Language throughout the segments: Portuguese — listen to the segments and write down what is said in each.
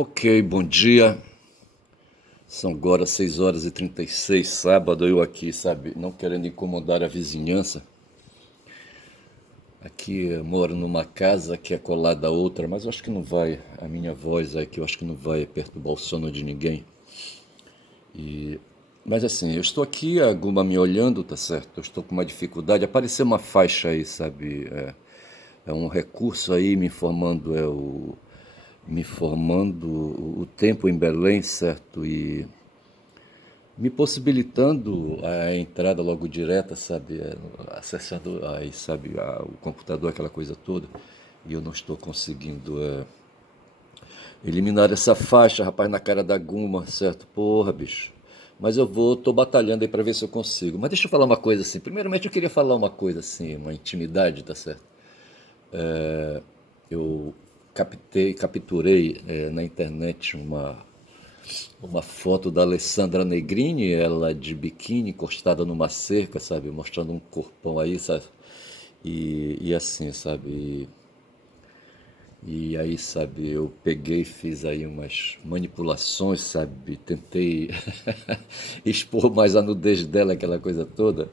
Ok, bom dia. São agora 6h36, sábado, eu aqui, sabe, não querendo incomodar a vizinhança. Aqui eu moro numa casa que é colada a outra, mas eu acho que não vai, a minha voz aqui, eu acho que não vai perturbar o sono de ninguém. E, mas assim, eu estou aqui, a Guma me olhando, tá certo? Eu estou com uma dificuldade, apareceu uma faixa aí, sabe? É um recurso aí me informando o tempo em Belém, certo? E me possibilitando a entrada logo direta, sabe, acessando aí, sabe, o computador, aquela coisa toda, e eu não estou conseguindo eliminar essa faixa, rapaz, na cara da Guma, certo? Porra, bicho. Mas tô batalhando aí para ver se eu consigo. Mas deixa eu falar uma coisa assim. Primeiramente eu queria falar uma coisa assim, uma intimidade, tá certo? Eu capturei na internet uma foto da Alessandra Negrini, ela de biquíni, encostada numa cerca, sabe? Mostrando um corpão aí, sabe? E assim, sabe? E aí, sabe, eu peguei, fiz aí umas manipulações, sabe? Tentei expor mais a nudez dela, aquela coisa toda.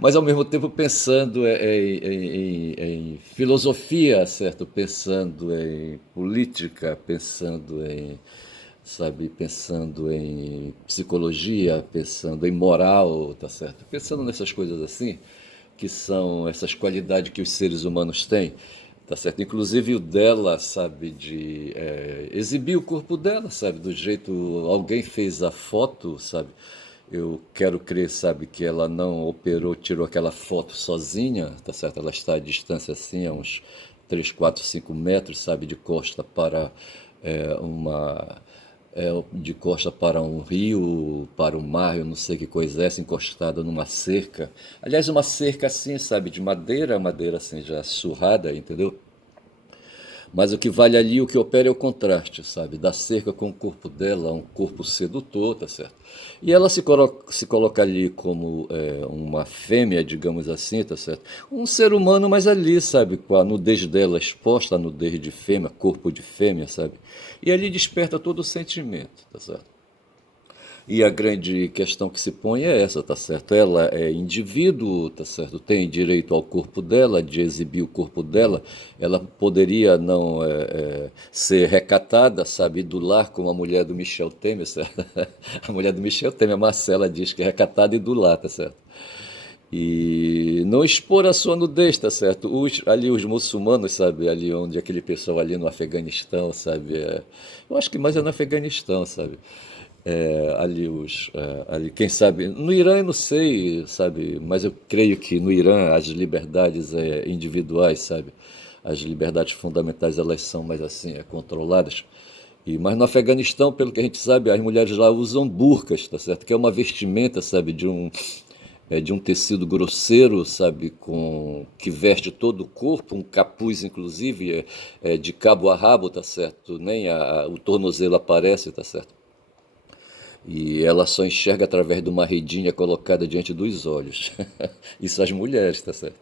Mas ao mesmo tempo pensando em filosofia, certo? Pensando em política, pensando em, sabe, pensando em psicologia, pensando em moral, tá certo? Pensando nessas coisas assim, que são essas qualidades que os seres humanos têm, tá certo? Inclusive o dela, sabe, de exibir o corpo dela, sabe, do jeito alguém fez a foto, sabe? Eu quero crer, sabe, que ela não operou, tirou aquela foto sozinha, tá certo? Ela está à distância assim, a uns 3, 4, 5 metros, sabe, de costa para uma de costa para um rio, para o mar, eu não sei que coisa é essa, encostada numa cerca. Aliás, uma cerca assim, sabe, de madeira, madeira assim já surrada, entendeu? Mas o que vale ali, o que opera é o contraste, sabe? Da cerca com o corpo dela, um corpo sedutor, tá certo? E ela se coloca ali como uma fêmea, digamos assim, tá certo? Um ser humano, mas ali, sabe? Com a nudez dela exposta, a nudez de fêmea, corpo de fêmea, sabe? E ali desperta todo o sentimento, tá certo? E a grande questão que se põe é essa, tá certo? Ela é indivíduo, tá certo? Tem direito ao corpo dela, de exibir o corpo dela. Ela poderia não ser recatada, sabe, do lar, como a mulher do Michel Temer, certo? A mulher do Michel Temer, a Marcela, diz que é recatada e do lar, tá certo? E não expor a sua nudez, tá certo? Ali os muçulmanos, sabe? Ali onde aquele pessoal ali no Afeganistão, sabe? Eu acho que mais é no Afeganistão, sabe? Ali, quem sabe, no Irã eu não sei, sabe? Mas eu creio que no Irã as liberdades individuais, sabe? As liberdades fundamentais elas são mais assim, controladas. Mas no Afeganistão, pelo que a gente sabe, as mulheres lá usam burcas, tá certo? Que é uma vestimenta, sabe, de um tecido grosseiro, sabe, que veste todo o corpo, um capuz, inclusive, de cabo a rabo, tá certo? Nem o tornozelo aparece, tá certo? E ela só enxerga através de uma redinha colocada diante dos olhos. Isso as mulheres, tá certo?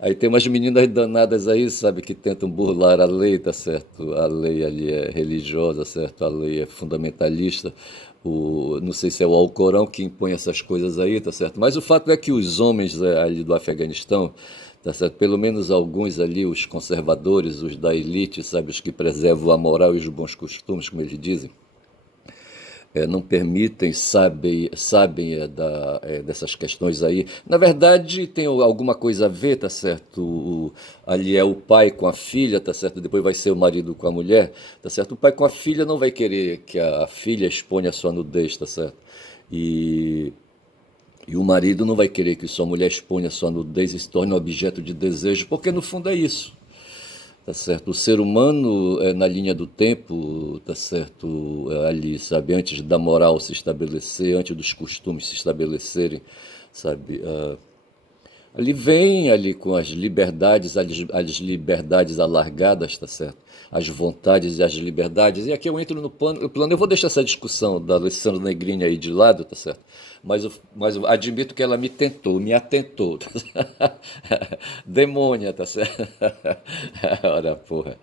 Aí tem umas meninas danadas aí, sabe, que tentam burlar a lei, tá certo? A lei ali é religiosa, certo? A lei é fundamentalista. Não sei se é o Alcorão que impõe essas coisas aí, tá certo? Mas o fato é que os homens ali do Afeganistão, tá certo? Pelo menos alguns ali, os conservadores, os da elite, sabe, os que preservam a moral e os bons costumes, como eles dizem, não permitem, sabem dessas questões aí. Na verdade, tem alguma coisa a ver, tá certo? Ali é o pai com a filha, tá certo? Depois vai ser o marido com a mulher, tá certo? O pai com a filha não vai querer que a filha exponha a sua nudez, tá certo? E, e o marido não vai querer que sua mulher exponha a sua nudez e se torne um objeto de desejo, porque no fundo é isso. Tá certo. O ser humano é na linha do tempo, tá certo, ali, sabe, antes da moral se estabelecer, antes dos costumes se estabelecerem, sabe, Ali vem ali com as liberdades alargadas, tá certo? As vontades e as liberdades. E aqui eu entro no plano. Eu vou deixar essa discussão da Alessandra Negrini aí de lado, tá certo? Mas eu admito que ela me atentou. Tá certo? Demônia, tá certo? Ora, porra.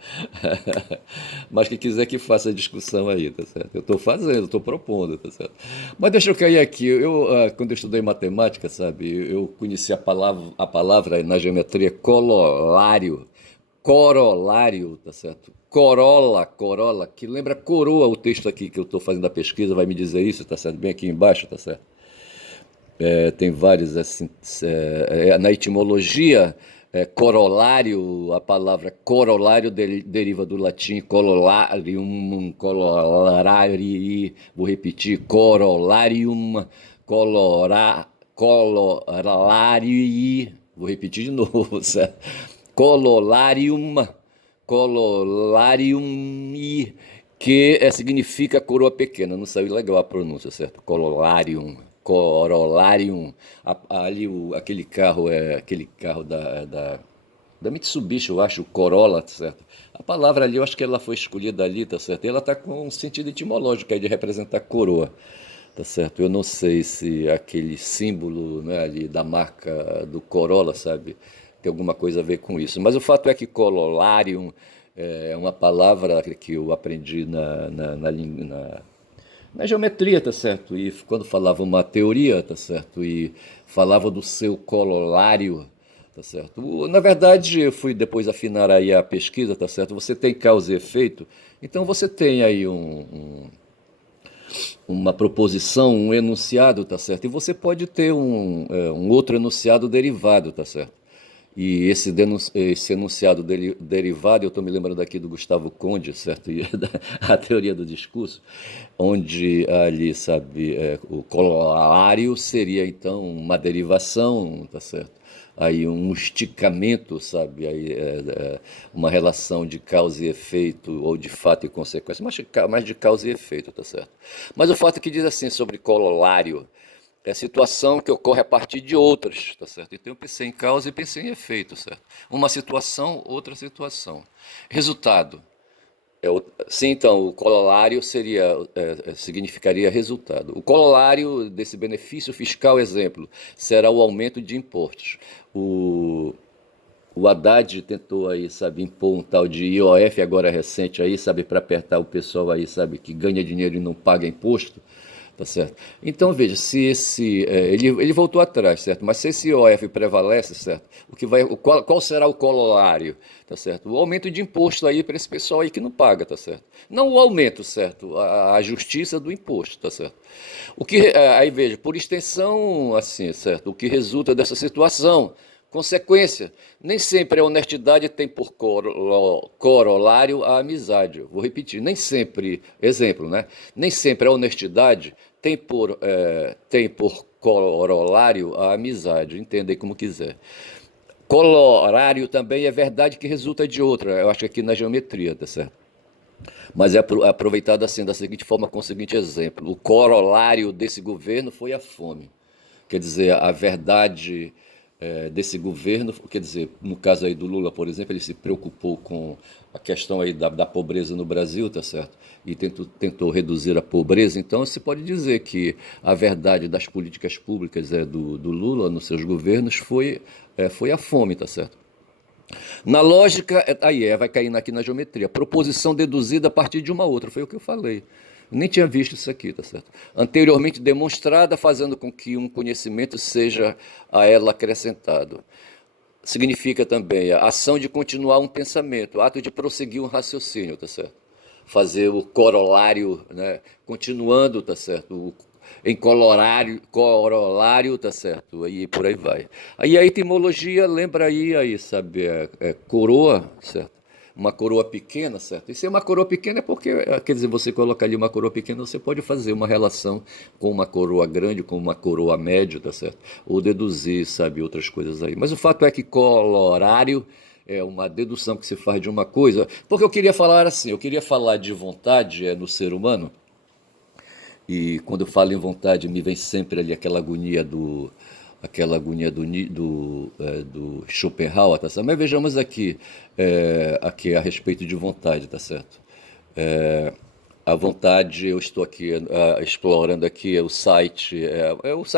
Mas quem quiser que faça a discussão aí, tá certo? Eu estou fazendo, estou propondo, tá certo? Mas deixa eu cair aqui. Quando eu estudei matemática, sabe, eu conheci a palavra na geometria corolário. Corolário, tá certo? Corolla, que lembra coroa, o texto aqui que eu estou fazendo a pesquisa vai me dizer isso, tá certo? Bem aqui embaixo, tá certo? Tem vários assim. Na etimologia, corolário, a palavra corolário deriva do latim corolarium, corollari, vou repetir, corollarium, corollari, vou repetir de novo, certo? Corollarium, corollarium, que significa coroa pequena. Não saiu legal a pronúncia, certo? Corollarium, Corollarium. Ali aquele carro da Mitsubishi, eu acho, o Corolla, tá certo? A palavra ali, eu acho que ela foi escolhida ali, tá certo? E ela está com um sentido etimológico aí de representar coroa, tá certo? Eu não sei se aquele símbolo, né, ali da marca do Corolla, sabe, tem alguma coisa a ver com isso. Mas o fato é que Corollarium é uma palavra que eu aprendi na geometria, tá certo? E quando falava uma teoria, tá certo? E falava do seu corolário, tá certo? Na verdade, eu fui depois afinar aí a pesquisa, tá certo? Você tem causa e efeito, então você tem aí uma proposição, um enunciado, tá certo? E você pode ter um outro enunciado derivado, tá certo? E esse enunciado derivado, eu estou me lembrando aqui do Gustavo Conde, certo? E a teoria do discurso, onde ali, sabe, o corolário seria então uma derivação, tá certo? Aí um esticamento, sabe? Aí, uma relação de causa e efeito, ou de fato e consequência, mas de causa e efeito, tá certo? Mas o fato que diz assim sobre corolário, é a situação que ocorre a partir de outras, tá certo? Então eu pensei em causa e pensei em efeito, certo? Uma situação, outra situação. Resultado. Sim, então, o corolário significaria resultado. O corolário desse benefício fiscal, exemplo, será o aumento de impostos. O, o Haddad tentou aí, sabe, impor um tal de IOF agora recente aí, sabe, para apertar o pessoal aí, sabe, que ganha dinheiro e não paga imposto, tá certo? Então veja, se ele voltou atrás, certo? Mas se esse IOF prevalece, certo? Qual será o corolário, tá certo? O aumento de imposto aí para esse pessoal aí que não paga, tá certo? Não o aumento, certo? A justiça do imposto, tá certo? Aí veja, por extensão, assim, certo? O que resulta dessa situação? Consequência, nem sempre a honestidade tem por corolário a amizade. Vou repetir, nem sempre, exemplo, né? Nem sempre a honestidade tem por corolário a amizade. Entenda aí como quiser. Corolário também é verdade que resulta de outra. Eu acho que aqui na geometria, tá certo? Mas é aproveitado assim, da seguinte forma, com o seguinte exemplo: o corolário desse governo foi a fome. Quer dizer, a verdade desse governo, quer dizer, no caso aí do Lula, por exemplo, ele se preocupou com a questão aí da pobreza no Brasil, tá certo? E tentou reduzir a pobreza. Então, se pode dizer que a verdade das políticas públicas do Lula nos seus governos foi a fome, tá certo? Na lógica, vai cair aqui na geometria. Proposição deduzida a partir de uma outra, foi o que eu falei. Nem tinha visto isso aqui, tá certo? Anteriormente demonstrada, fazendo com que um conhecimento seja a ela acrescentado. Significa também a ação de continuar um pensamento, ato de prosseguir um raciocínio, tá certo? Fazer o corolário, né? Continuando, tá certo? Em corolário, tá certo? Aí por aí vai. Aí a etimologia lembra aí, sabe, coroa, certo? Uma coroa pequena, certo? E se é uma coroa pequena é porque, quer dizer, você coloca ali uma coroa pequena, você pode fazer uma relação com uma coroa grande, com uma coroa média, tá certo? Ou deduzir, sabe, outras coisas aí. Mas o fato é que colorário é uma dedução que se faz de uma coisa. Porque eu queria falar assim, eu queria falar de vontade no ser humano, e quando eu falo em vontade, me vem sempre ali aquela agonia aquela agonia do Schopenhauer, tá certo? Mas vejamos aqui, aqui a respeito de vontade, tá certo? É, a vontade, eu estou aqui explorando aqui é o site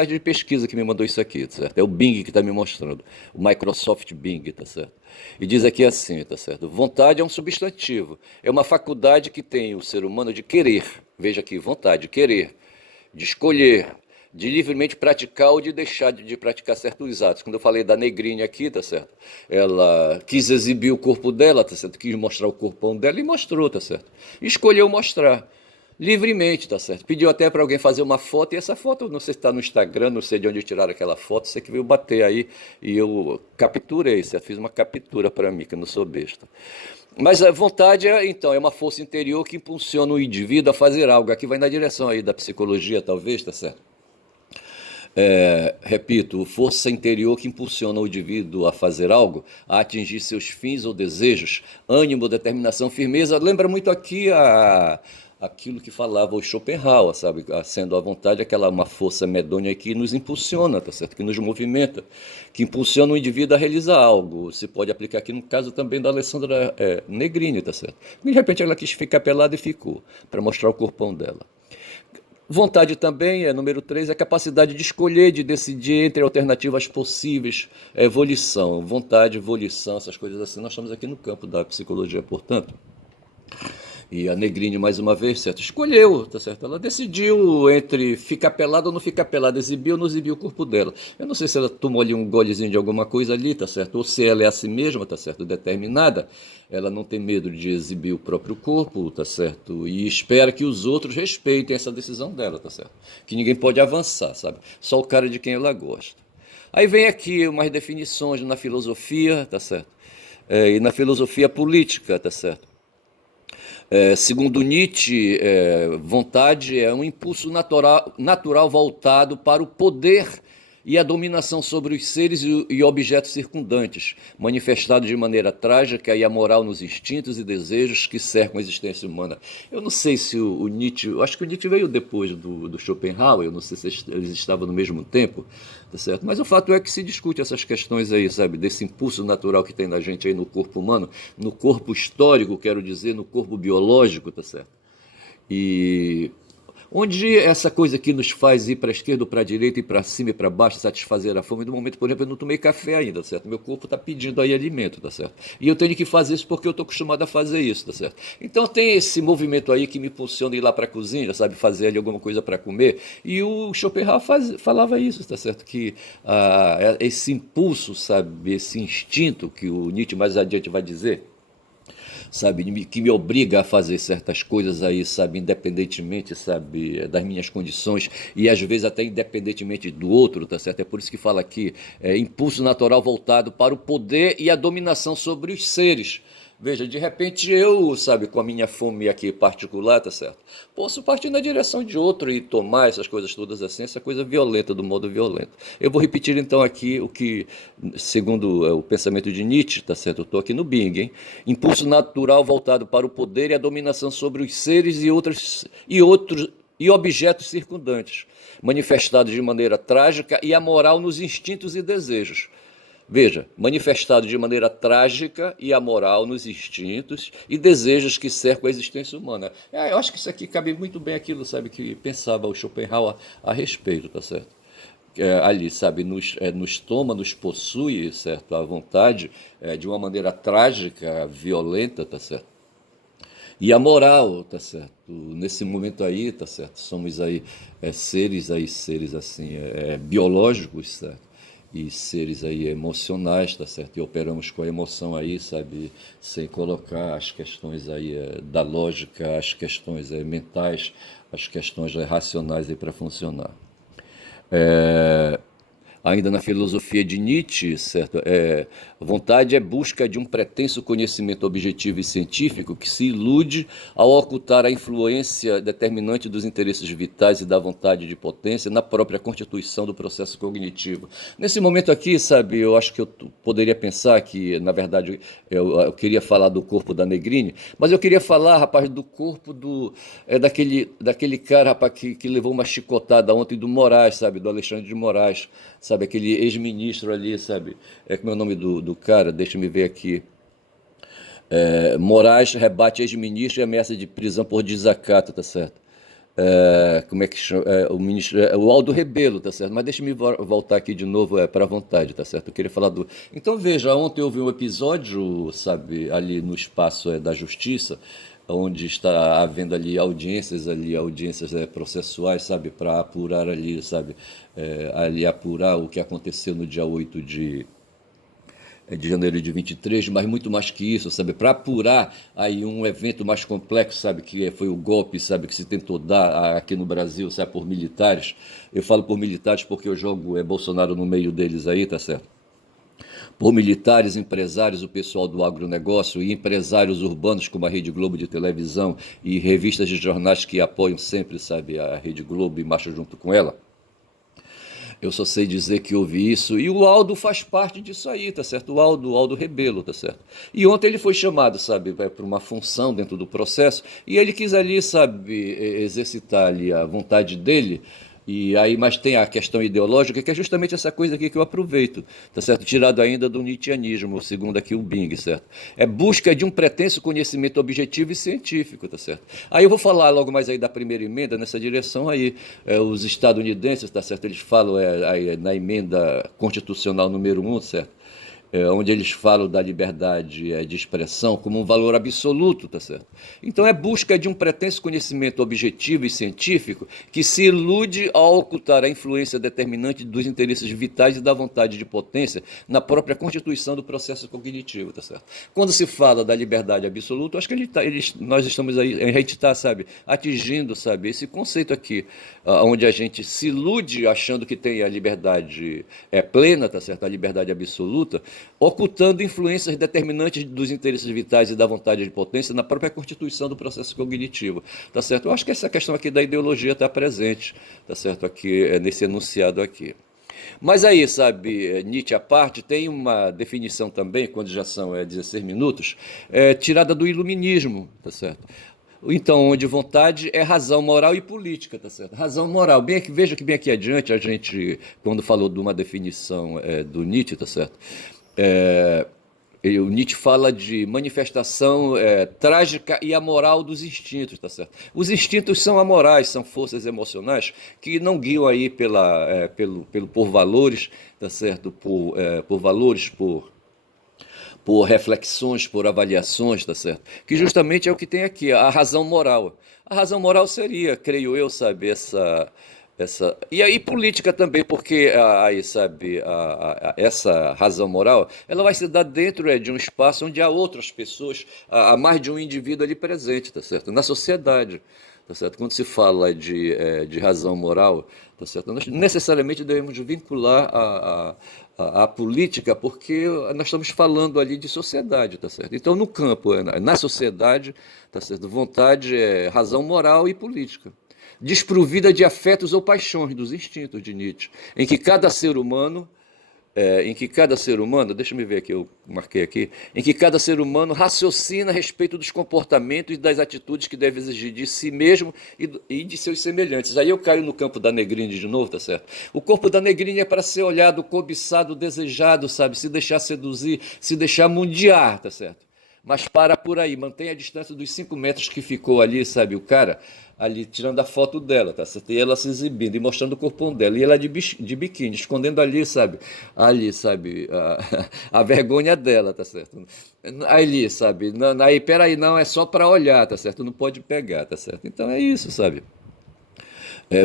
de pesquisa que me mandou isso aqui, tá certo? É o Bing que está me mostrando, o Microsoft Bing, tá certo? E diz aqui assim, tá certo? Vontade é um substantivo, é uma faculdade que tem o ser humano de querer, veja aqui, vontade, querer, de escolher, de livremente praticar ou de deixar de praticar certos atos. Quando eu falei da Negrinha aqui, tá certo? Ela quis exibir o corpo dela, tá certo? Quis mostrar o corpão dela e mostrou, tá certo? Escolheu mostrar. Livremente, tá certo? Pediu até para alguém fazer uma foto, e essa foto, não sei se está no Instagram, não sei de onde tiraram aquela foto, você que veio bater aí, e eu capturei, certo? Fiz uma captura para mim, que eu não sou besta. Mas a vontade, então, é uma força interior que impulsiona o indivíduo a fazer algo. Aqui vai na direção aí da psicologia, talvez, tá certo? Repito, força interior que impulsiona o indivíduo a fazer algo, a atingir seus fins ou desejos, ânimo, determinação, firmeza. Lembra muito aqui aquilo que falava o Schopenhauer, sabe? Sendo a vontade aquela uma força medonha que nos impulsiona, tá certo? Que nos movimenta, que impulsiona o indivíduo a realizar algo. Se pode aplicar aqui no caso também da Alessandra Negrini, tá certo? De repente ela quis ficar pelada e ficou, para mostrar o corpão dela. Vontade também, número 3, é a capacidade de escolher, de decidir entre alternativas possíveis, volição, vontade, volição, essas coisas assim. Nós estamos aqui no campo da psicologia, portanto. E a Negrini, mais uma vez, certo? Escolheu, tá certo? Ela decidiu entre ficar pelada ou não ficar pelada, exibir ou não exibir o corpo dela. Eu não sei se ela tomou ali um golezinho de alguma coisa ali, tá certo? Ou se ela é assim mesma, tá certo? Determinada, ela não tem medo de exibir o próprio corpo, tá certo? E espera que os outros respeitem essa decisão dela, tá certo? Que ninguém pode avançar, sabe? Só o cara de quem ela gosta. Aí vem aqui umas definições na filosofia, tá certo? E na filosofia política, tá certo? Segundo Nietzsche, vontade é um impulso natural voltado para o poder e a dominação sobre os seres e objetos circundantes, manifestado de maneira trágica e amoral nos instintos e desejos que cercam a existência humana. Eu não sei se o Nietzsche, eu acho que o Nietzsche veio depois do Schopenhauer, eu não sei se eles estavam no mesmo tempo, tá certo? Mas o fato é que se discute essas questões aí, sabe, desse impulso natural que tem na gente aí no corpo humano, no corpo histórico, quero dizer, no corpo biológico, tá certo? E onde essa coisa que nos faz ir para a esquerda ou para a direita, ir para cima e para baixo, satisfazer a fome, no momento, por exemplo, eu não tomei café ainda, certo? Meu corpo está pedindo aí alimento, tá certo? E eu tenho que fazer isso porque eu estou acostumado a fazer isso, tá certo? Então tem esse movimento aí que me impulsiona a ir lá para a cozinha, sabe? Fazer ali alguma coisa para comer. E o Schopenhauer falava isso, tá certo? Que esse impulso, sabe? Esse instinto que o Nietzsche mais adiante vai dizer, sabe, que me obriga a fazer certas coisas aí, sabe, independentemente, sabe, das minhas condições e às vezes até independentemente do outro, tá certo? É por isso que fala aqui, impulso natural voltado para o poder e a dominação sobre os seres. Veja, de repente eu, sabe, com a minha fome aqui particular, tá certo? Posso partir na direção de outro e tomar essas coisas todas assim, essa coisa violenta, do modo violento. Eu vou repetir então aqui o que, segundo o pensamento de Nietzsche, tá certo? Eu estou aqui no Bing, hein? Impulso natural voltado para o poder e a dominação sobre os seres e objetos circundantes, manifestados de maneira trágica e amoral nos instintos e desejos. Veja, manifestado de maneira trágica e amoral nos instintos e desejos que cercam a existência humana. Eu acho que isso aqui cabe muito bem aquilo, sabe, que pensava o Schopenhauer a respeito, tá certo? Ali, sabe, nos toma, nos possui, certo, à vontade, de uma maneira trágica, violenta, tá certo? E a moral, tá certo? Nesse momento aí, tá certo? Somos seres assim, biológicos, certo? E seres aí emocionais, tá certo? E operamos com a emoção aí, sabe? Sem colocar as questões aí da lógica, as questões mentais, as questões racionais aí para funcionar. É, ainda na filosofia de Nietzsche, certo? Vontade é busca de um pretenso conhecimento objetivo e científico que se ilude ao ocultar a influência determinante dos interesses vitais e da vontade de potência na própria constituição do processo cognitivo. Nesse momento aqui, sabe, eu acho que eu poderia pensar que, na verdade, eu queria falar do corpo da Negrini, mas eu queria falar, rapaz, do corpo daquele cara, rapaz, que levou uma chicotada ontem do Moraes, sabe, do Alexandre de Moraes, sabe, aquele ex-ministro ali, sabe, como é o nome do cara, deixa me ver aqui, Moraes rebate ex-ministro e ameaça de prisão por desacato, tá certo? Como é que chama? O ministro, o Aldo Rebelo, tá certo? Mas deixa me voltar aqui de novo para a vontade, tá certo? Eu queria falar do. Então veja, ontem houve um episódio, sabe, ali no espaço da Justiça, onde está havendo ali audiências processuais, sabe, para apurar ali, sabe, ali apurar o que aconteceu no dia 8 de janeiro de 23, mas muito mais que isso, sabe, para apurar aí um evento mais complexo, sabe, que foi o golpe, sabe, que se tentou dar aqui no Brasil, sabe, por militares. Eu falo por militares porque eu jogo Bolsonaro no meio deles aí, tá certo? Por militares, empresários, o pessoal do agronegócio e empresários urbanos como a Rede Globo de televisão e revistas de jornais que apoiam sempre, sabe, a Rede Globo e marcham junto com ela. Eu só sei dizer que houve isso. E o Aldo faz parte disso aí, tá certo? O Aldo Rebelo, tá certo? E ontem ele foi chamado, sabe, para uma função dentro do processo. E ele quis ali, sabe, exercitar ali a vontade dele. E aí, mas tem a questão ideológica, que é justamente essa coisa aqui que eu aproveito, tá certo? Tirado ainda do nietzschianismo, segundo aqui o Bing, certo? É busca de um pretenso conhecimento objetivo e científico, tá certo? Aí eu vou falar logo mais aí da primeira emenda, nessa direção aí, os estadunidenses, tá certo? Eles falam aí, na emenda constitucional número 1, certo? Onde eles falam da liberdade de expressão como um valor absoluto, tá certo? Então é busca de um pretenso conhecimento objetivo e científico que se ilude ao ocultar a influência determinante dos interesses vitais e da vontade de potência na própria constituição do processo cognitivo, tá certo? Quando se fala da liberdade absoluta, acho que nós estamos aí, a gente está, sabe, atingindo, sabe, esse conceito aqui, onde a gente se ilude achando que tem a liberdade plena, tá certo? A liberdade absoluta, ocultando influências determinantes dos interesses vitais e da vontade de potência na própria constituição do processo cognitivo, tá certo? Eu acho que essa questão aqui da ideologia está presente, tá certo? Aqui, nesse enunciado aqui. Mas aí, sabe, Nietzsche à parte, tem uma definição também, quando já são 16 minutos, tirada do iluminismo, tá certo? Então, onde vontade é razão moral e política, tá certo? Razão moral. Bem aqui, veja que bem aqui adiante, a gente, quando falou de uma definição do Nietzsche, tá certo? É, o Nietzsche fala de manifestação trágica e amoral dos instintos, tá certo? Os instintos são amorais, são forças emocionais que não guiam aí por valores, tá certo? Por valores, por reflexões, por avaliações, tá certo? Que justamente é o que tem aqui, a razão moral. A razão moral seria, creio eu, sabe, essa e aí política também, porque aí, sabe, essa razão moral, ela vai se dar dentro de um espaço onde há outras pessoas, há mais de um indivíduo ali presente, tá certo? Na sociedade. Tá certo? Quando se fala de razão moral, tá certo? Nós necessariamente devemos vincular a política, porque nós estamos falando ali de sociedade, tá certo? Então, no campo, na sociedade, tá certo? Vontade é razão moral e política, desprovida de afetos ou paixões, dos instintos de Nietzsche, em que cada ser humano, deixa me ver aqui, eu marquei aqui, em que cada ser humano raciocina a respeito dos comportamentos e das atitudes que deve exigir de si mesmo e de seus semelhantes. Aí eu caio no campo da Negrini de novo, tá certo? O corpo da Negrini é para ser olhado, cobiçado, desejado, sabe? Se deixar seduzir, se deixar mundiar, tá certo? Mas para por aí, mantenha a distância dos 5 metros que ficou ali, sabe, o cara, ali tirando a foto dela, tá certo? E ela se exibindo e mostrando o corpão dela, e ela de biquíni, escondendo ali, sabe, a vergonha dela, tá certo? Ali, sabe, aí, peraí, não, é só para olhar, tá certo? Não pode pegar, tá certo? Então é isso, sabe?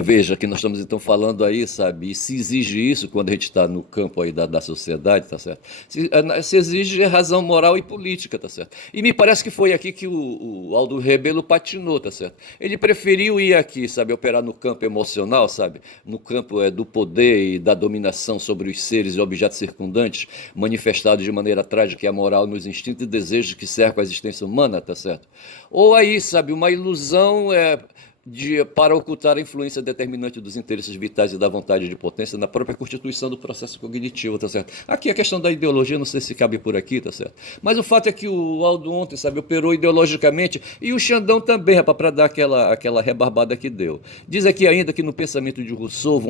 Veja que nós estamos então falando aí, sabe, e se exige isso quando a gente está no campo aí da sociedade, tá certo? Se exige razão moral e política, tá certo? E me parece que foi aqui que o Aldo Rebelo patinou, tá certo? Ele preferiu ir aqui, sabe, operar no campo emocional, sabe, no campo do poder e da dominação sobre os seres e objetos circundantes, manifestados de maneira trágica e amoral nos instintos e desejos que cercam a existência humana, tá certo? Ou aí, sabe, uma ilusão para ocultar a influência determinante dos interesses vitais e da vontade de potência na própria constituição do processo cognitivo, tá certo? Aqui a questão da ideologia, não sei se cabe por aqui, tá certo? Mas o fato é que o Aldo ontem, sabe, operou ideologicamente e o Xandão também, rapaz, para dar aquela rebarbada que deu. Diz aqui ainda que no pensamento de Rousseau,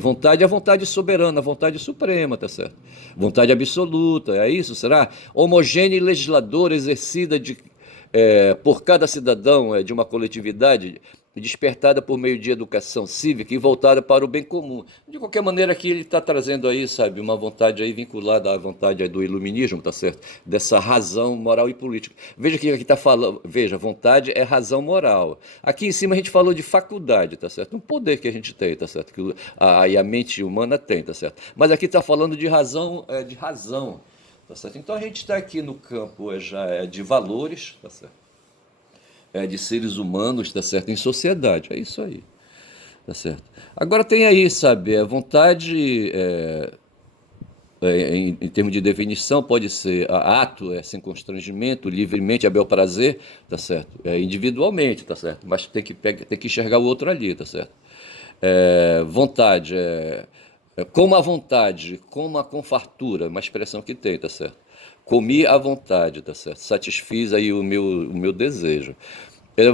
vontade é a vontade soberana, a vontade suprema, tá certo? Vontade absoluta, é isso, será? Homogênea e legisladora exercida por cada cidadão de uma coletividade, despertada por meio de educação cívica e voltada para o bem comum. De qualquer maneira, aqui ele está trazendo aí, sabe, uma vontade aí vinculada à vontade aí do iluminismo, tá certo? Dessa razão moral e política. Veja que aqui está falando, veja, vontade é razão moral. Aqui em cima a gente falou de faculdade, tá certo? Um poder que a gente tem, tá certo? Que a mente humana tem, tá certo? Mas aqui está falando de razão, de razão. Tá certo? Então a gente está aqui no campo de valores, tá certo? De seres humanos, tá certo? Em sociedade, é isso aí, tá certo? Agora tem aí, sabe, a vontade, em termos de definição, pode ser ato, sem constrangimento, livremente, a bel prazer, tá certo? Individualmente, tá certo? Mas tem que enxergar o outro ali, tá certo? Vontade, como a vontade, como com fartura, uma expressão que tem, tá certo? Comi à vontade, tá certo? Satisfiz aí o meu desejo.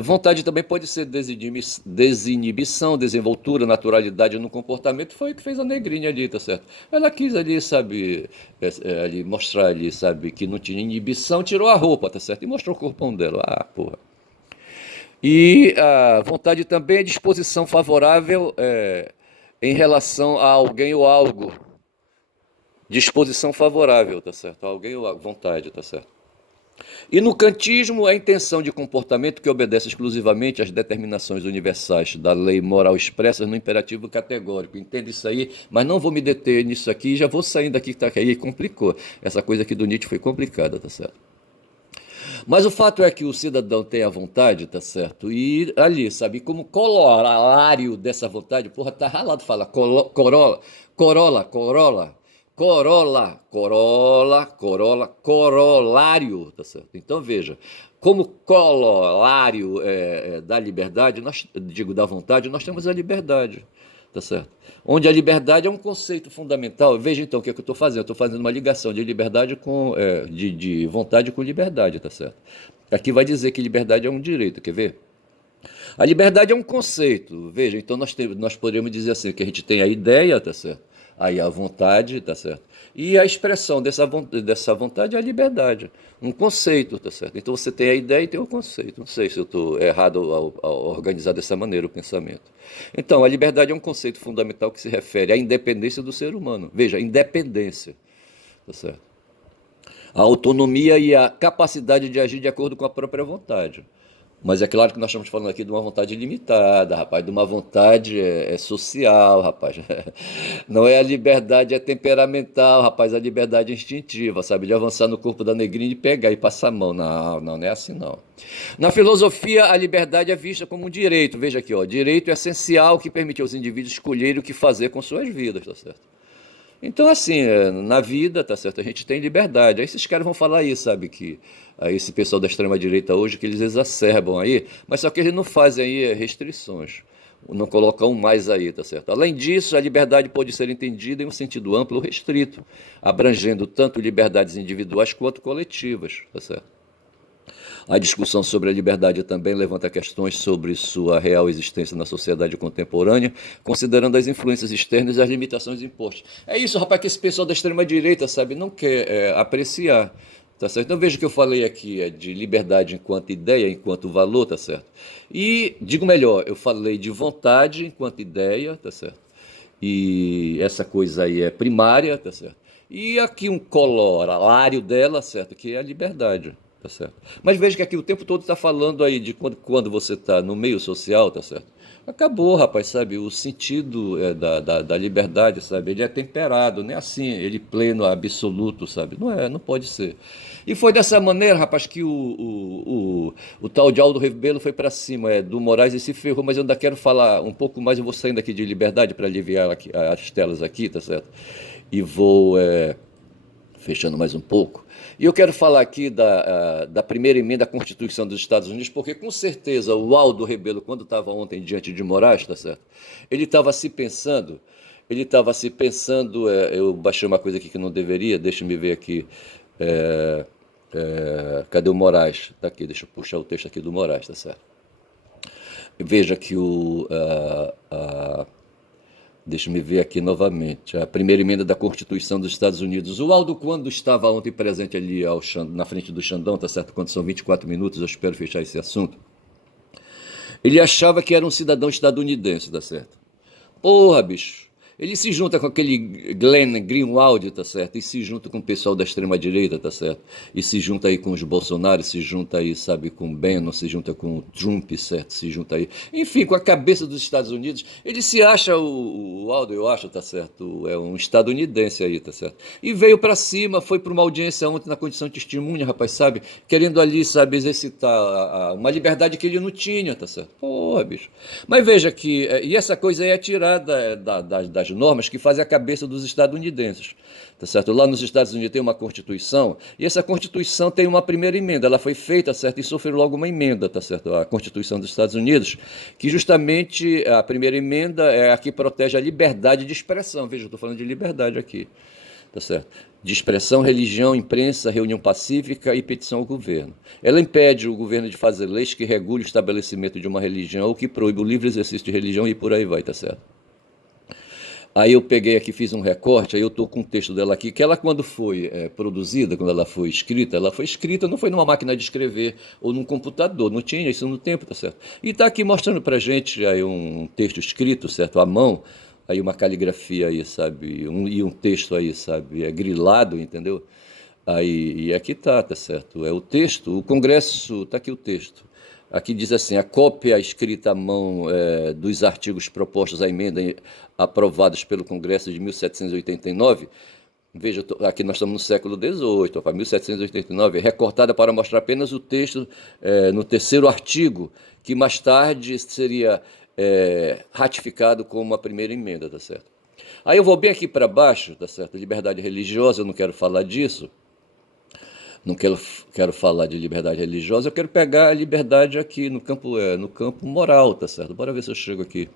Vontade também pode ser desinibição, desenvoltura, naturalidade no comportamento. Foi o que fez a Negrinha ali, tá certo? Ela quis ali, sabe, ali mostrar ali, sabe, que não tinha inibição, tirou a roupa, tá certo? E mostrou o corpão dela. Ah, porra. E a vontade também é disposição favorável em relação a alguém ou algo. Disposição favorável, tá certo? A alguém ou a vontade, tá certo? E no kantismo, a intenção de comportamento que obedece exclusivamente às determinações universais da lei moral expressas no imperativo categórico. Entende isso aí? Mas não vou me deter nisso aqui, já vou saindo daqui que tá aí, complicou. Essa coisa aqui do Nietzsche foi complicada, tá certo? Mas o fato é que o cidadão tem a vontade, tá certo? E ali, sabe, como corolário dessa vontade, porra, tá ralado falar, corolário, tá certo? Então veja, como corolário da liberdade, digo da vontade, nós temos a liberdade, tá certo? Onde a liberdade é um conceito fundamental. Veja então o que é que eu estou fazendo. Eu estou fazendo uma ligação de liberdade de vontade com liberdade, tá certo? Aqui vai dizer que liberdade é um direito, quer ver? A liberdade é um conceito. Veja, então nós podemos dizer assim, que a gente tem a ideia, tá certo? Aí a vontade, tá certo? E a expressão dessa vontade é a liberdade. Um conceito, tá certo? Então você tem a ideia e tem o conceito. Não sei se eu estou errado ao organizar dessa maneira o pensamento. Então, a liberdade é um conceito fundamental que se refere à independência do ser humano. Veja, independência, tá certo? A autonomia e a capacidade de agir de acordo com a própria vontade. Mas é claro que nós estamos falando aqui de uma vontade limitada, rapaz, de uma vontade social, rapaz. Não é a liberdade temperamental, rapaz, a liberdade é instintiva, sabe? De avançar no corpo da negrinha e pegar e passar a mão. Não, não, não é assim não. Na filosofia, a liberdade é vista como um direito. Veja aqui, ó, direito essencial que permite aos indivíduos escolherem o que fazer com suas vidas, tá certo? Então, assim, na vida, tá certo, a gente tem liberdade. Aí esses caras vão falar aí, sabe, que aí esse pessoal da extrema-direita hoje, que eles exacerbam aí, mas só que eles não fazem aí restrições, não colocam mais aí, tá certo? Além disso, a liberdade pode ser entendida em um sentido amplo ou restrito, abrangendo tanto liberdades individuais quanto coletivas, tá certo? A discussão sobre a liberdade também levanta questões sobre sua real existência na sociedade contemporânea, considerando as influências externas e as limitações impostas. É isso, rapaz, que esse pessoal da extrema-direita, sabe, não quer apreciar. Tá certo? Então veja que eu falei aqui de liberdade enquanto ideia, enquanto valor, tá certo? E digo melhor, eu falei de vontade enquanto ideia, tá certo? E essa coisa aí é primária, tá certo? E aqui um corolário dela, certo? Que é a liberdade, tá certo? Mas veja que aqui o tempo todo está falando aí de quando você está no meio social, tá certo? Acabou, rapaz, sabe? O sentido da liberdade, sabe? Ele é temperado, não é assim, ele pleno, absoluto, sabe? Não é, não pode ser. E foi dessa maneira, rapaz, que o tal de Aldo Rebelo foi para cima do Moraes e se ferrou, mas eu ainda quero falar um pouco mais, eu vou saindo aqui de liberdade para aliviar aqui, as telas aqui, tá certo? E vou fechando mais um pouco. E eu quero falar aqui da primeira emenda à Constituição dos Estados Unidos, porque com certeza o Aldo Rebelo, quando estava ontem diante de Moraes, tá certo? Ele estava se pensando, eu baixei uma coisa aqui que não deveria, deixa me ver aqui, é, cadê o Moraes? Tá aqui, deixa eu puxar o texto aqui do Moraes, tá certo? Veja que deixa-me ver aqui novamente. A primeira emenda da Constituição dos Estados Unidos. O Aldo, quando estava ontem presente ali na frente do Xandão, tá certo? Quando são 24 minutos, eu espero fechar esse assunto. Ele achava que era um cidadão estadunidense, tá certo? Porra, bicho. Ele se junta com aquele Glenn Greenwald, tá certo? E se junta com o pessoal da extrema-direita, tá certo? E se junta aí com os Bolsonaro, se junta aí, sabe, com o Bannon, se junta com o Trump, certo? Se junta aí. Enfim, com a cabeça dos Estados Unidos. Ele se acha, o Aldo, eu acho, tá certo? É um estadunidense aí, tá certo? E veio pra cima, foi pra uma audiência ontem na condição de testemunha, rapaz, sabe? Querendo ali, sabe, exercitar uma liberdade que ele não tinha, tá certo? Porra, bicho. Mas veja que, e essa coisa aí é tirada das normas que fazem a cabeça dos estadunidenses, tá certo? Lá nos Estados Unidos tem uma Constituição, e essa Constituição tem uma primeira emenda, ela foi feita, certo? E sofreu logo uma emenda, tá certo? A Constituição dos Estados Unidos, que justamente a primeira emenda é a que protege a liberdade de expressão. Veja, eu estou falando de liberdade aqui, tá certo? De expressão, religião, imprensa, reunião pacífica e petição ao governo. Ela impede o governo de fazer leis que regulem o estabelecimento de uma religião ou que proíbe o livre exercício de religião e por aí vai, tá certo? Aí eu peguei aqui, fiz um recorte, aí eu estou com o texto dela aqui, que ela quando foi produzida, quando ela foi escrita, não foi numa máquina de escrever ou num computador, não tinha isso no tempo, tá certo? E está aqui mostrando pra gente aí um texto escrito, certo, à mão, aí uma caligrafia aí, sabe, e um texto aí, sabe, grilado, entendeu? Aí, e aqui tá certo, é o texto, o Congresso, tá aqui o texto. Aqui diz assim, a cópia escrita à mão dos artigos propostos à emenda aprovados pelo Congresso de 1789, veja, aqui nós estamos no século XVIII, 1789, recortada para mostrar apenas o texto no terceiro artigo, que mais tarde seria ratificado como a primeira emenda, tá certo? Aí eu vou bem aqui para baixo, tá certo? Liberdade religiosa, eu não quero falar disso, não quero falar de liberdade religiosa, eu quero pegar a liberdade aqui no campo moral, tá certo? Bora ver se eu chego aqui.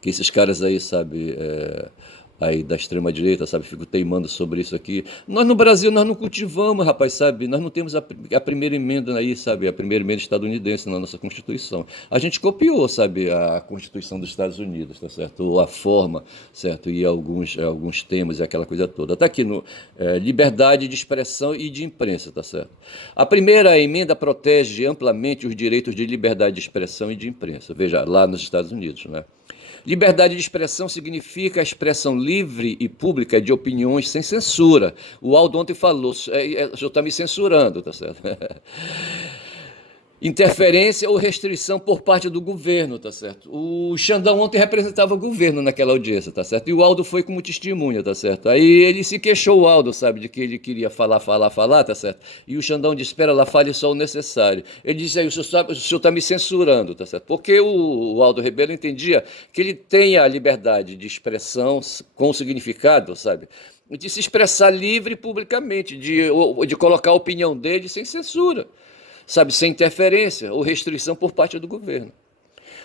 Que esses caras aí, sabe, aí da extrema direita, sabe, ficam teimando sobre isso aqui. Nós no Brasil, nós não cultivamos, rapaz, sabe, nós não temos a primeira emenda aí, sabe, a primeira emenda estadunidense na nossa Constituição. A gente copiou, sabe, a Constituição dos Estados Unidos, tá certo, ou a forma, certo, e alguns temas e aquela coisa toda. Está aqui no liberdade de expressão e de imprensa, tá certo. A primeira emenda protege amplamente os direitos de liberdade de expressão e de imprensa, veja, lá nos Estados Unidos, né. Liberdade de expressão significa a expressão livre e pública de opiniões sem censura. O Aldo ontem falou, o senhor está me censurando, tá certo? Interferência ou restrição por parte do governo, tá certo? O Xandão ontem representava o governo naquela audiência, tá certo? E o Aldo foi como testemunha, tá certo? Aí ele se queixou, o Aldo, sabe, de que ele queria falar, tá certo? E o Xandão disse, espera lá, fale só o necessário. Ele disse aí, o senhor está me censurando, tá certo? Porque o Aldo Rebelo entendia que ele tem a liberdade de expressão com significado, sabe? De se expressar livre publicamente, de colocar a opinião dele sem censura, sabe, sem interferência ou restrição por parte do governo.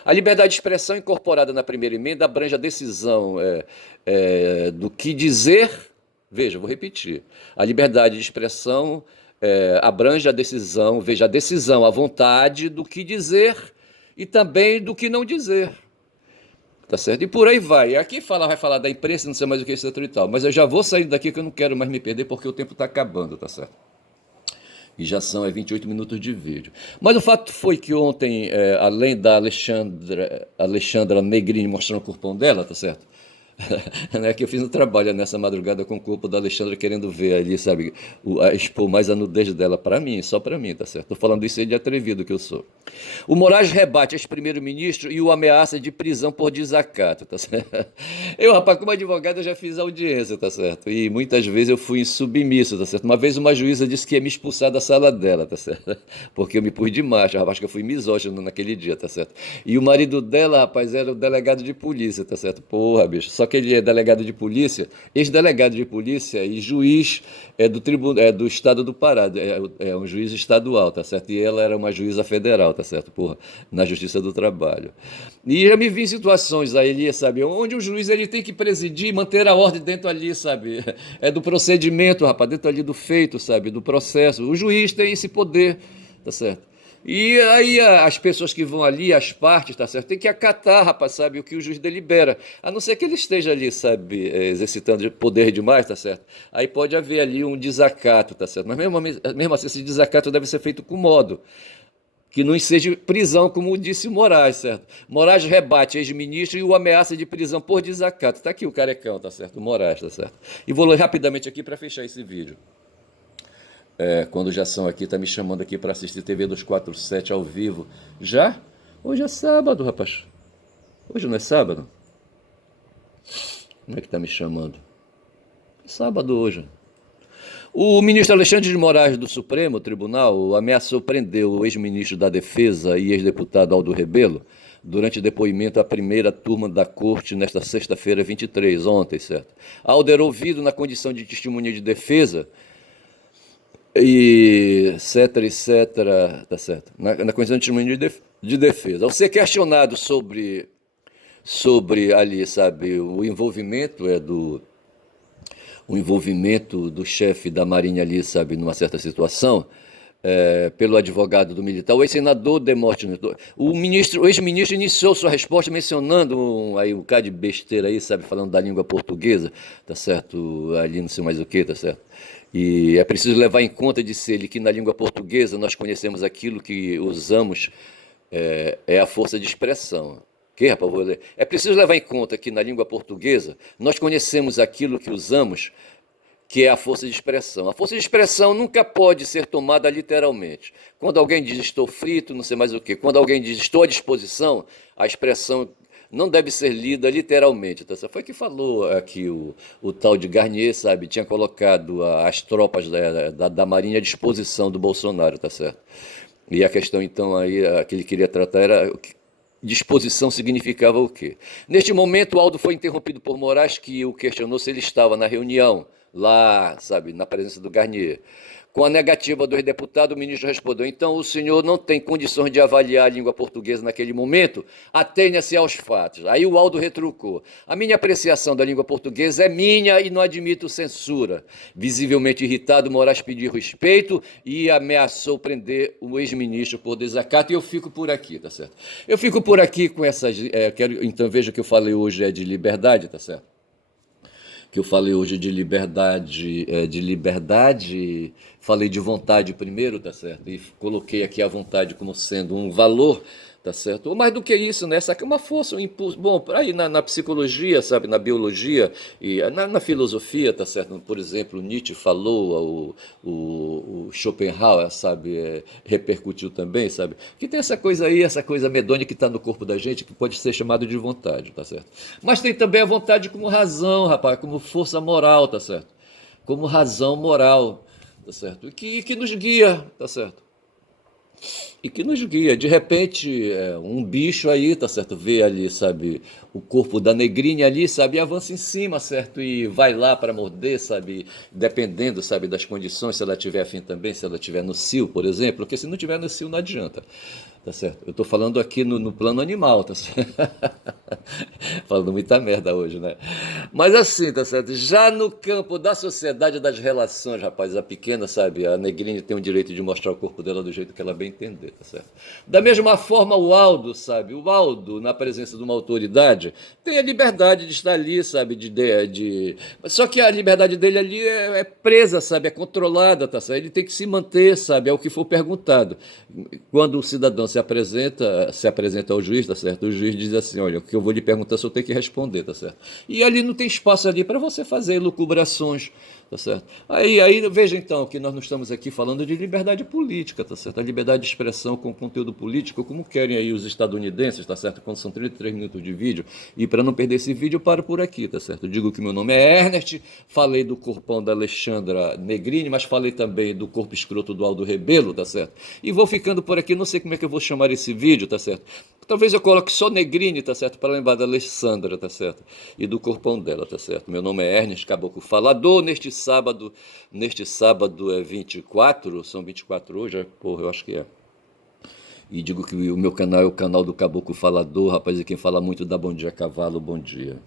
A liberdade de expressão incorporada na primeira emenda abrange a decisão do que dizer. Veja, vou repetir. A liberdade de expressão abrange a decisão, veja, a decisão, a vontade do que dizer e também do que não dizer. Tá certo? E por aí vai. Aqui vai falar da imprensa, não sei mais o que é isso e tal. Mas eu já vou sair daqui que eu não quero mais me perder porque o tempo está acabando, tá certo? E já são 28 minutos de vídeo. Mas o fato foi que ontem, além da Alexandra Negrini mostrando o corpão dela, tá certo? Né, que eu fiz um trabalho nessa madrugada com o corpo da Alexandra, querendo ver ali, sabe, expor mais a nudez dela para mim, só para mim, tá certo? Tô falando isso aí de atrevido que eu sou. O Moraes rebate ex-primeiro-ministro e o ameaça de prisão por desacato, tá certo? Eu, rapaz, como advogado, eu já fiz audiência, tá certo? E muitas vezes eu fui insubmisso, tá certo? Uma vez uma juíza disse que ia me expulsar da sala dela, tá certo? Porque eu me pus de macho, rapaz, que eu fui misógino naquele dia, tá certo? E o marido dela, rapaz, era o delegado de polícia, tá certo? Porra, bicho, só que ele é delegado de polícia, ex-delegado de polícia e juiz do estado do Pará, é um juiz estadual, tá certo? E ela era uma juíza federal, tá certo? Porra, na Justiça do Trabalho. E já me vi em situações aí, sabe, onde o juiz ele tem que presidir, manter a ordem dentro ali, sabe? É do procedimento, rapaz, dentro ali do feito, sabe? Do processo. O juiz tem esse poder, tá certo? E aí as pessoas que vão ali, as partes, tá certo? Tem que acatar, rapaz, sabe, o que o juiz delibera. A não ser que ele esteja ali, sabe, exercitando poder demais, tá certo? Aí pode haver ali um desacato, tá certo? Mas mesmo assim, esse desacato deve ser feito com modo que não seja prisão, como disse o Moraes, certo? Moraes rebate ex-ministro e o ameaça de prisão por desacato. Tá aqui o carecão, tá certo? O Moraes, tá certo? E vou ler rapidamente aqui para fechar esse vídeo. Quando já são aqui, tá me chamando aqui para assistir TV 247 ao vivo. Já? Hoje é sábado, rapaz. Hoje não é sábado? Como é que tá me chamando? É sábado hoje. O ministro Alexandre de Moraes do Supremo Tribunal ameaçou prender o ex-ministro da Defesa e ex-deputado Aldo Rebelo durante depoimento à primeira turma da corte nesta sexta-feira 23, ontem, certo? Aldo era ouvido na condição de testemunha de defesa e etc, tá certo? Na condição de testemunha de defesa. Ao ser questionado sobre ali, sabe, o envolvimento do chefe da Marinha ali, sabe, numa certa situação, pelo advogado do militar, o ex-senador Demóstenes, o ex-ministro iniciou sua resposta mencionando aí um bocado de besteira aí, sabe, falando da língua portuguesa, tá certo, ali não sei mais o que, tá certo, e é preciso levar em conta, disse ele, que na língua portuguesa nós conhecemos aquilo que usamos, é a força de expressão. Que, rapaz, vou ler. É preciso levar em conta que na língua portuguesa nós conhecemos aquilo que usamos, que é a força de expressão. A força de expressão nunca pode ser tomada literalmente. Quando alguém diz estou frito, não sei mais o quê, quando alguém diz estou à disposição, a expressão não deve ser lida literalmente. Tá? Foi que falou aqui o tal de Garnier, sabe? Tinha colocado as tropas da Marinha à disposição do Bolsonaro, tá certo? E a questão, então, aí, que ele queria tratar era disposição significava o quê? Neste momento, o Aldo foi interrompido por Moraes, que o questionou se ele estava na reunião, lá, sabe, na presença do Garnier. Com a negativa dos deputados, o ministro respondeu: então o senhor não tem condições de avaliar a língua portuguesa naquele momento? Atenha-se aos fatos. Aí o Aldo retrucou: a minha apreciação da língua portuguesa é minha e não admito censura. Visivelmente irritado, Moraes pediu respeito e ameaçou prender o ex-ministro por desacato. E eu fico por aqui, tá certo? Eu fico por aqui com essas. Então veja que eu falei hoje de liberdade, tá certo? Que eu falei hoje de liberdade, falei de vontade primeiro, tá certo? E coloquei aqui a vontade como sendo um valor, tá certo? Ou mais do que isso, né? Essa aqui é uma força, um impulso. Bom, aí na psicologia, sabe, na biologia e na filosofia, tá certo? Por exemplo, Nietzsche falou, o Schopenhauer, sabe, repercutiu também, sabe? Que tem essa coisa aí, essa coisa medonha que está no corpo da gente, que pode ser chamado de vontade, tá certo? Mas tem também a vontade como razão, rapaz, como força moral, tá certo? Como razão moral, tá certo? E que nos guia, tá certo? E que nos guia. De repente, um bicho aí, tá certo? Vê ali, sabe, o corpo da negrinha ali, sabe, e avança em cima, certo? E vai lá para morder, sabe? Dependendo, sabe, das condições, se ela tiver afim também, se ela tiver no cio, por exemplo, porque se não tiver no cio não adianta. Tá certo? Eu estou falando aqui no plano animal, tá certo? Falando muita merda hoje, né? Mas assim, tá certo? Já no campo da sociedade das relações, rapaz, a pequena, sabe? A negrinha tem o direito de mostrar o corpo dela do jeito que ela bem entender, tá certo? Da mesma forma, o Aldo, sabe? O Aldo, na presença de uma autoridade, tem a liberdade de estar ali, sabe? Só que a liberdade dele ali é presa, sabe? É controlada, tá certo? Ele tem que se manter, sabe? É o que for perguntado. Quando o cidadão se apresenta ao juiz, tá certo? O juiz diz assim: olha, o que eu vou lhe perguntar, só tem que responder, tá certo? E ali não tem espaço ali para você fazer lucubrações, tá certo? Aí veja então que nós não estamos aqui falando de liberdade política, tá certo? A liberdade de expressão com conteúdo político, como querem aí os estadunidenses, tá certo? Quando são 33 minutos de vídeo. E para não perder esse vídeo, eu paro por aqui, tá certo? Eu digo que meu nome é Ernest, falei do corpão da Alexandra Negrini, mas falei também do corpo escroto do Aldo Rebelo, tá certo? E vou ficando por aqui, não sei como é que eu vou chamar esse vídeo, tá certo? Talvez eu coloque só Negrini, tá certo? Para lembrar da Alessandra, tá certo? E do corpão dela, tá certo? Meu nome é Ernest Caboclo Falador. Neste sábado é 24, são 24 hoje, porra, eu acho que é. E digo que o meu canal é o canal do Caboclo Falador, rapaz, e quem fala muito dá bom dia cavalo, bom dia.